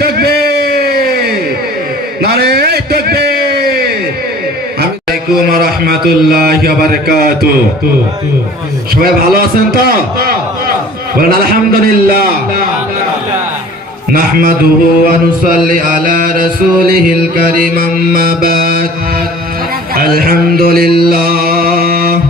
তাকবীর নারে তাকবীর আলাইকুম রহমতুল্লাহ বারকাত সবাই ভালো আছেন তো বলেন আলহামদুলিল্লাহ نحمده ونصلي على رسوله الكريم أما بعد الحمد لله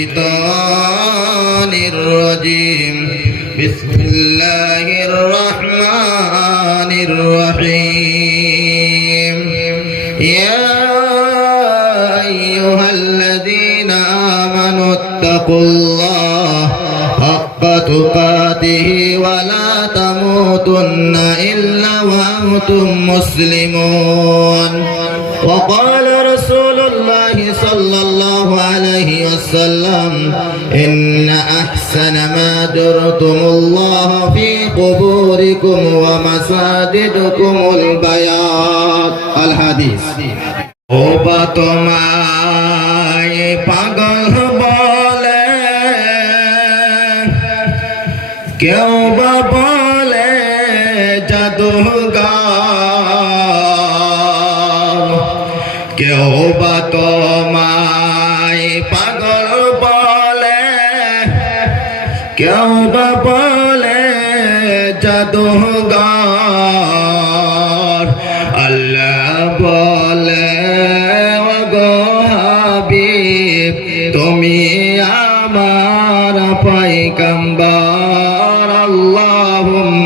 الشيطان الرجيم بسم الله الرحمن الرحيم يا أيها الذين آمنوا اتقوا الله حق تقاته ولا تموتن إلا وأنتم مسلمون وقال رسول الله صلى الله عليه وسلم إن أحسن ما درتم الله في قبوركم ومساجدكم البياض الحديث ও বা তোমায় পাগল বলে কেউ বা বলে জাদুগার কেউ বা তোমায়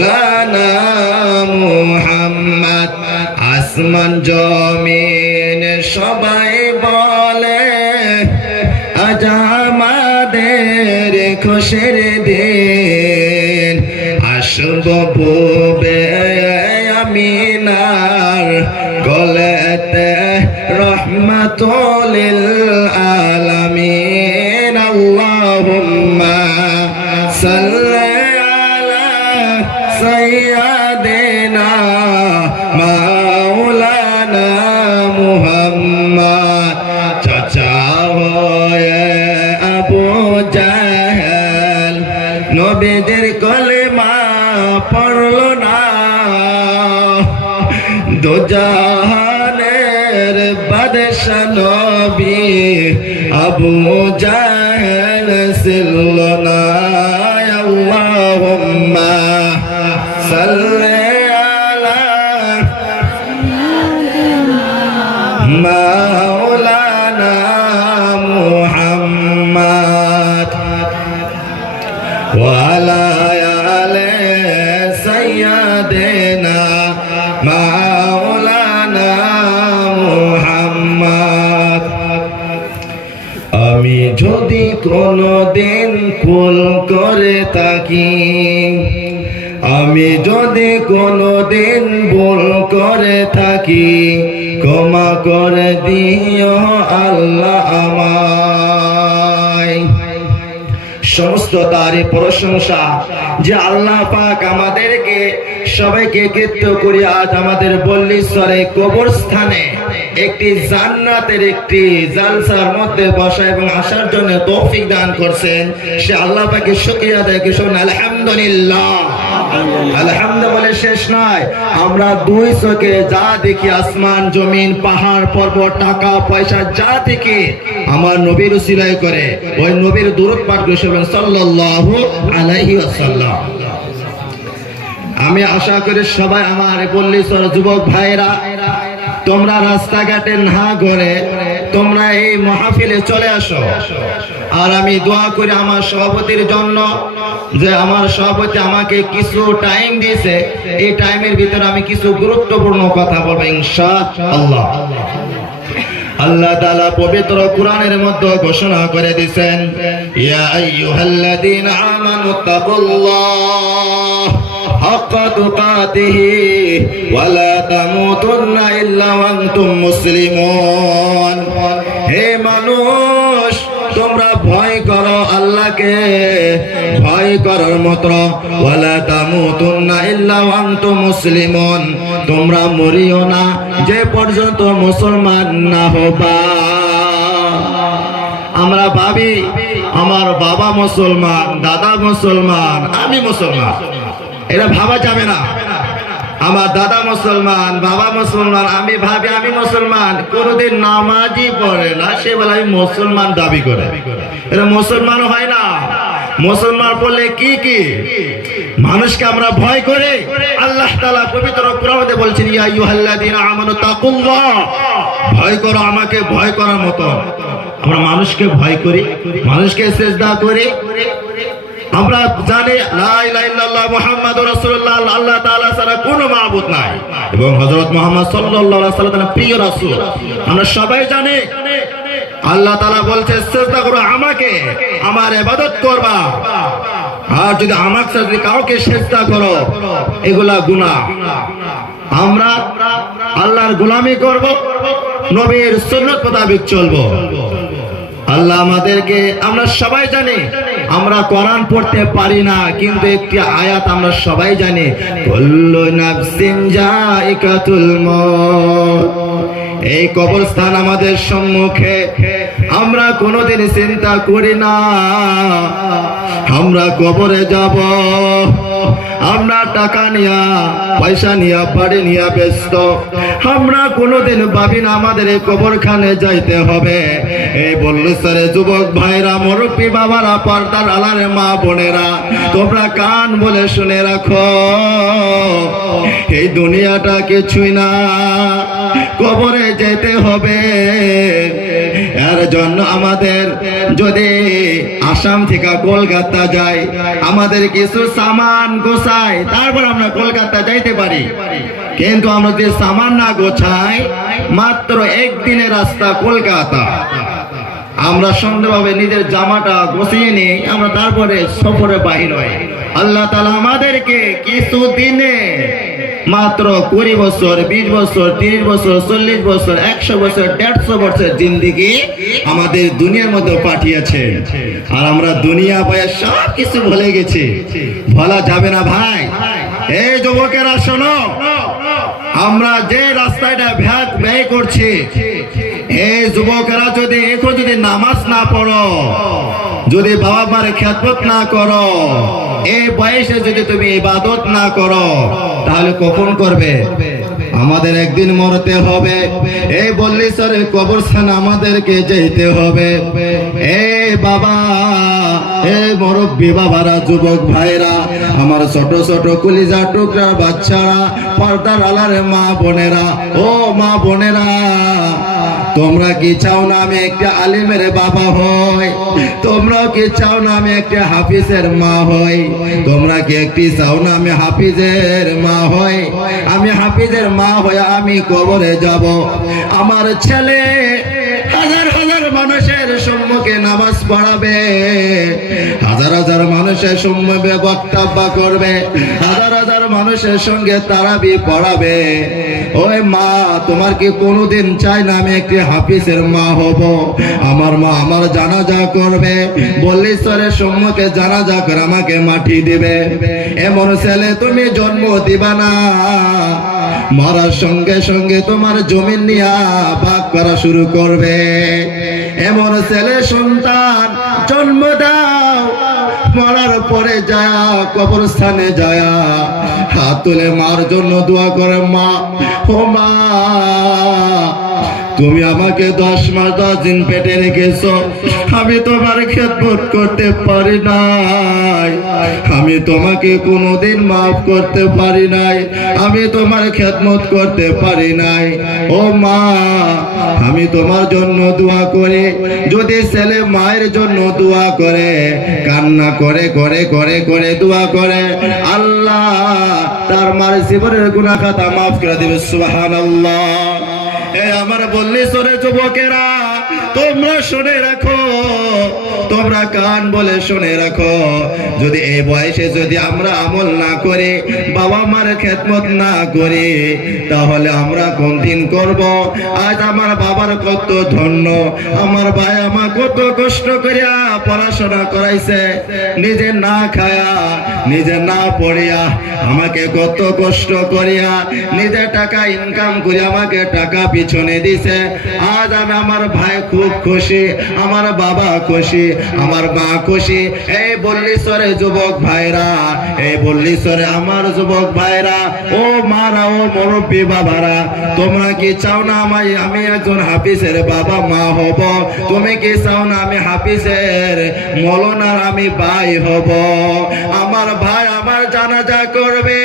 লানা মুহাম্মদ আসমান জমিন সবাই বলে, আজ আমাদের খুশির দিন। আসব ভুবে আমিনার গলেতে রহমাতুলিল আলামিন। আল্লাহুম্মা সাল্লি আবু জাহেল ছিল যদি কোনো দিন ভুল করে থাকি। আমি যদি কোনো দিন ভুল করে থাকি, ক্ষমা করে দিও আল্লাহ আমায় সমস্ত তারই প্রশংসা যে আল্লাহ পাক আমাদেরকে সবাইকে কৃত্য করে আজ আমাদের বল্লীশ্বরে কবরস্থানে একটি জান্নাতের একটি জালসার মধ্যে বসা এবং আসার জন্য তৌফিক দান করছেন। সে আল্লাহ পাকে শুকরিয়া দেয় কি শুনুন আলহামদুলিল্লাহ। শেষ নয়। আমরা দুই চোখে যা দেখি, আসমান, জমিন, পাহাড়, পর্বত, টাকা, পয়সা, যা দেখি, আমার নবীর করে। ওই নবীর দূরত পাঠ সাল্লাল্লাহু আলাইহি ওয়াসাল্লাম। আমি আশা করি সবাই আমার পল্লীশ্বর যুবক ভাইরা তোমরা রাস্তাঘাটে না করে তোমরা এই মাহফিলে চলে আসো। আর আমি দোয়া করি আমার সভাপতির জন্য যে আমার সভাপতি আমাকে কিছু টাইম দিয়েছে। এই টাইমের ভিতরে আমি কিছু গুরুত্বপূর্ণ কথা বলব ইনশা আল্লাহ আল্লাহ তাআলা পবিত্র কোরআনের মধ্যে ঘোষণা করে দিবেন ইয়া আইয়ুহাল্লাযীনা আমানু তাকুল্লাহ। ওয়া লা তামুতুন্না ইল্লা ওয়া আনতুম মুসলিমুন। হে মানুষ, তোমরা ভয় করো আল্লাহকে, ভয় করার মতো। ওয়ালা তামুতুন্না ইল্লা ওয়া আনতুম মুসলিমুন। তোমরা মরিও না, যে পর্যন্ত মুসলমান না হবা। আমরা ভাবি, আমার বাবা মুসলমান, দাদা মুসলমান, আমি মুসলমান। এটা ভাবা যাবে না। আমার দাদা মুসলমান, বাবা মুসলমান, আমি ভাবি আমি মুসলমান। কোনোদিন নামাজই পড়ে না সে বলে আমি মুসলমান দাবি করে। এটা মুসলমান হয় না। মুসলমান বললে কি কি? মানুষকে আমরা ভয় করে। আল্লাহ তাআলা পবিত্র কোরআনে বলছেন, ইয়া আইয়ুহাল্লাযীনা আমানু তাকুল্লাহ। ভয় করো আমাকে, ভয় করার মতো। আমরা মানুষকে ভয় করি, মানুষকে সেজদা করি। আমরা জানি মুহাম্মাদুর রাসূলুল্লাহ, আল্লাহ তাআলা ছাড়া কোনো মাবুদ নাই। এবং হযরত মুহাম্মদ সাল্লাল্লাহু আলাইহি সাল্লাম প্রিয় রাসূল। আমরা সবাই জানি, আল্লাহ তাআলা বলছে, চেষ্টা করো আমাকে, আমার ইবাদত করবা। আর যদি ছাড়া যদি কাউকে চেষ্টা করো, এগুলা গুনাহ। আমরা আল্লাহর গোলামি করব, নবীর সুন্নাত মোতাবেক চলবো। আল্লাহ আমাদেরকে, আমরা সবাই জানি আমরা কোরআন পড়তে পারি না, কিন্তু একটি আয়াত আমরা সবাই জানি, কুল্লু নাফসিন জাইকাতুল মউত এই কবরস্থান আমাদের সম্মুখে। আমরা কোনোদিন চিন্তা করি না। আমরা কবরে যাব। আমরা টাকা নিয়া, পয়সা নিয়া, বাড়ি নিয়া ব্যস্ত। আমরা কোনোদিন ভাবি না আমাদের এই কবরখানে যাইতে হবে। এই বলল স্যারে যুবক ভাইরা, মুরব্বী বাবারা, পর্দার আলারে মা বোনেরা, তোমরা কান বলে শুনে রাখো। এই দুনিয়াটা কিছুই না। কবরে যেতে হবে। এর জন্য আমাদের যদি আসাম থেকে কলকাতা যাই আমাদের কিছু সামান গোছাই তারপর আমরা কলকাতা যাইতে পারি। কিন্তু আমরা যদি সামান না গোছাই, মাত্র একদিনের রাস্তা কলকাতা। আমরা সুন্দরভাবে নিজের জামাটা গুছিয়ে নিই, আমরা তারপরে সফরে বাহির হই। আল্লাহ তালা আমাদেরকে কিছু দিনে মাত্র কুড়ি বছর, বিশ বছর, তিরিশ বছর, চল্লিশ বছর, একশো বছর, দেড়শো বছর জিন্দিগি আমাদের দুনিয়ার মধ্যে পাঠিয়েছে। আর আমরা দুনিয়া পায়ে সব কিছু ভুলে গেছি। বলা যাবে না ভাই। এই যুবকেরা, শোনো। আমরা যে রাস্তাটা ভ্যাগ ব্যয় করছি, এই যুবকেরা যদি এখন যদি নামাজ না পড়ো, যদি বাবা মারে খ্যাতমত না করো, এই বয়সে যদি তুমি ইবাদত না করো তাহলে কখন করবে? আমাদের একদিন মরতে হবে। এই বল্লীশ্বরের কবরস্থান আমাদেরকে যেতে হবে। এ বাবা, এ মুরব্বী বাবারা, যুবক ভাইরা আমার ছোট ছোট কুলিজা টুকরা বাচ্চারা, পর্দার আলারে মা বোনেরা, ও মা বোনেরা তোমরা কি চাও না আমি একটা আলিমের বাবা হই? তোমরা কি চাও না আমি একটা হাফিজের মা হই? তোমরা কি একটি চাও না আমি হাফিজের মা হই? আমি হাফিজের মা হয়ে আমি কবরে যাব। আমার ছেলে হাজার হাজার মানুষের সম্মুখে নামাজ পড়াবে। হাজার হাজার মানুষের সম্মুখে বক্তব্য করবে, হাজার হাজার মানুষের সঙ্গে তারাবি পড়াবে। ওই মা, তোমার কি কোনোদিন চাই না আমি একটি হাফিজের মা হব? আমার মা আমার জানাজা করবে, বল্লেশ্বরের সম্মুখে জানাজা করে আমাকে মাটি দিবে। এমন ছেলে তুমি জন্ম দিবা না। মরার সঙ্গে সঙ্গে তোমার জমিন নিয়া ভাগ করা শুরু করবে। এমন ছেলে সন্তান জন্ম মরার পরে যায়া কবরস্থানে যায়া হাত তুলে মার জন্য দোয়া করে মা ও মা। তুমি আমাকে দশ মাস, দশ দিন পেটে রেখেছো। আমি তোমার খেদমত করতে পারি নাই। আমি তোমাকে কোনোদিন মাফ করতে পারি নাই। আমি তোমার খেদমত করতে পারি নাই। ও মা, আমি তোমার জন্য দোয়া করি। যদি ছেলে মায়ের জন্য দোয়া করে, কান্না করে করে করে করে দোয়া করে, আল্লাহ তার মার জীবনের গুনাহ খাতা মাফ করে দেবে। সুবহানাল্লাহ। এ আমার বললি সরে যুবকেরা তোমরা শুনে রাখো। তোমরা কান বলে শুনে রাখো। যদি এই বয়সে যদি আমরা আমল না করে, বাবা মার খেদমত না করি, তাহলে আমরা কোন দিন করব? আজ আমার বাবার কত ধন্য, আমার ভাই আমার কত কষ্ট করিয়া পড়াশোনা করাইছে, নিজে না খায়া, নিজে না পড়িয়া আমাকে কত কষ্ট করিয়া, নিজে টাকা ইনকাম করে আমাকে টাকা পিছনে দিছে। আজ আমি আমার ভাই খুব খুশি, আমার বাবা খুশি আমার মা খুশি। এই বল্লিশ্বরে যুবক ভাইরা এই বল্লিশ্বরে আমার যুবক ভাইরা, ও মারা, ও মুরব্বী বাবারা, তোমরা কি চাও না আমি আমি একজন হাফিজের বাবা মা হব? তুমি কি চাও না আমি হাফিজের মলনার আমি ভাই হব? আমার ভাই আমার জানাজা করবে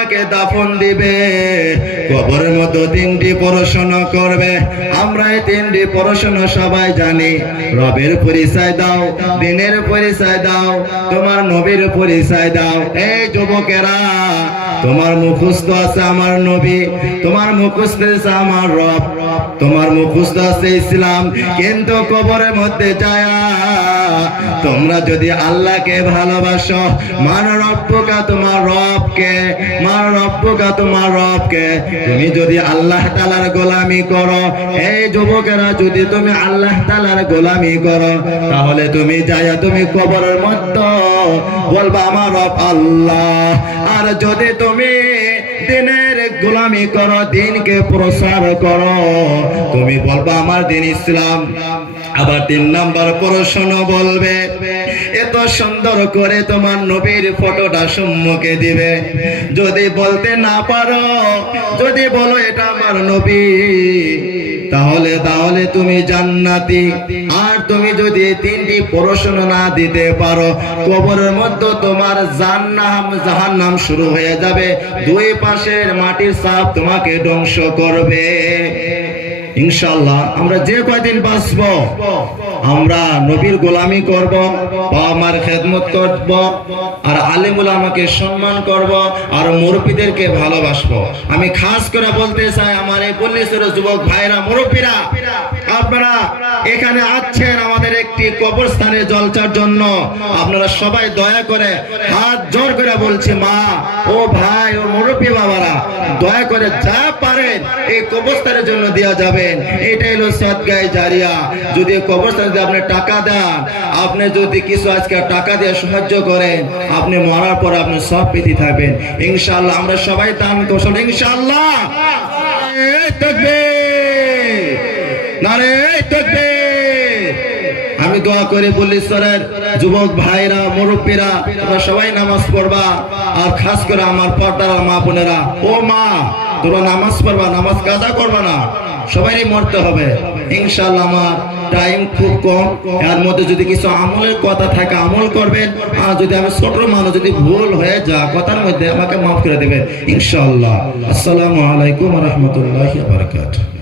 আমাকে দাফন দিবে। কবরের মতো তিনটি পড়াশোনা করবে। আমরা এই তিনটি পড়াশোনা সবাই জানি। রবের পরিচয় দাও, দিনের পরিচয় দাও, তোমার নবীর পরিচয় দাও। এই যুবকেরা তোমার মুখস্থ আছে আমার নবী, তোমার মুখস্থ আছে আমার রব। তোমার মুখস্থ আছে ইসলাম, কিন্তু কবরের মধ্যে যায় তোমরা যদি আল্লাহকে ভালোবাসো মান রব্বকা তোমার রবকে মান রব্বকা তোমার রবকে। তুমি যদি আল্লাহ তালার গোলামি করো, এই যুবকেরা যদি তুমি আল্লাহ তালার গোলামি করো, তাহলে তুমি যাইয়া তুমি কবরের মধ্যে বলবা, আমার রব আল্লাহ। আর যদি তুমি দিনের গোলামি করো, দিনকে প্রসার করো। তুমি বলবা, আমার দিন ইসলাম। আবার তিন নাম্বার প্রশ্ন বলবে, এত সুন্দর করে তোমার নবীর ফটোটা সম্মুখে দিবে। যদি বলতে না পারো, যদি বলো এটা আমার নবী তাহলে তাহলে তুমি জান্নাতি। আর তুমি যদি তিনটি প্রশ্ন না দিতে পারো, কবরের মধ্যে তোমার জান্নাম, জাহান্নাম শুরু হয়ে যাবে। দুই পাশের মাটির সাপ তোমাকে ধ্বংস করবে। ইনশাল্লাহ আমরা যে কয়দিন বাঁচবো? আমরা নবীর গোলামি করব বা আমার খেদমত করব, আর আলিমুল আমাকে সম্মান করব, আর মুরব্বীদেরকে ভালোবাসবো। আমি খাস করে বলতে চাই, আমার এই পল্লীশ্বর যুবক ভাইরা, মুরব্বীরা, আপনারা এখানে আছেন আমাদের একটি কবরস্থানে জলচার জন্য। আপনারা সবাই দয়া করে হাত জোর করে বলছে, মা, ও ভাই, ও মুরব্বী বাবারা, দয়া করে যা পারেন, এই কবরস্থানের জন্য দেওয়া যাবেন। এটাই হলো সদগায় জারিয়া। যদি কবরস্থানে আপনি টাকা দেন, আপনি যদি কিছু আজকে টাকা দিয়ে সাহায্য করেন, আপনি মরার পর আপনি সব পেতে থাকবেন। ইনশাআল্লাহ, আমরা সবাই দান! নারে তাকবীর! আমি দোয়া করে বল্লীশ্বরের যুবক ভাইরা, মুরব্বীরা, তোমরা সবাই নামাজ পড়বা। আর খাস করে আমার পর্দার মা বোনেরা, ও মা তোমরা নামাজ পড়বা, নামাজ কাজা করবা না। সবাই মরতে হবে। ইনশাল্লাহ আমার টাইম খুব কম। এর মধ্যে যদি কিছু আমলের কথা থাকে, আমল করবেন। আর যদি আমি ছোট মানুষ, যদি ভুল হয়ে যা কথার মধ্যে আমাকে মাফ করে দেবেন। ইনশাআল্লাহ। আসসালামু আলাইকুম রহমতুল্লাহ বারকাত